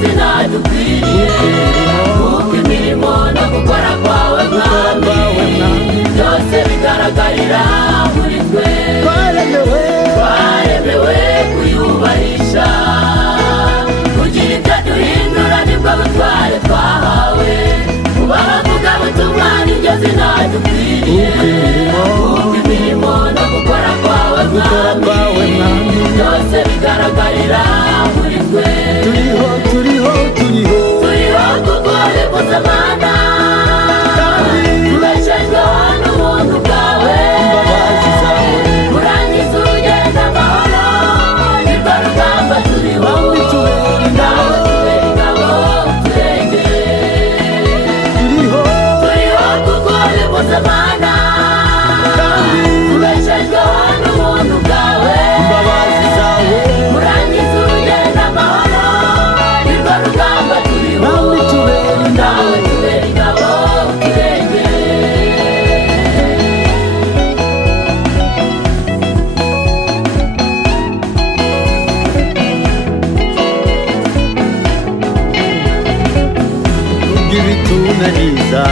zina dukwiriye, kuko imirimo no gukora kwawe mwami byose bigaragarira muri twe. Twaremewe kuyubahisha, kugira ibyo duhindura nibwo butware twahawe. Kuba abavugabutumwa niryo zina dukwiriye, kuko imirimo no gukora kwawe mwami byose bigaragarira muri twe. Turiho kuko bivuze Mana, tubeshejweho n'ubuntu bwawe. Kurangiza urugendo amahoro nirwo rugamba turiho, nawe tubere ingabo uturengere. Turiho kuko bivuze Mana, tubeshejweho n'ubuntu bwawe. Kurangiza urugendo amahoro nirwo rugamba turiho, nawe tubere ingabo uturengere. ibitunaniza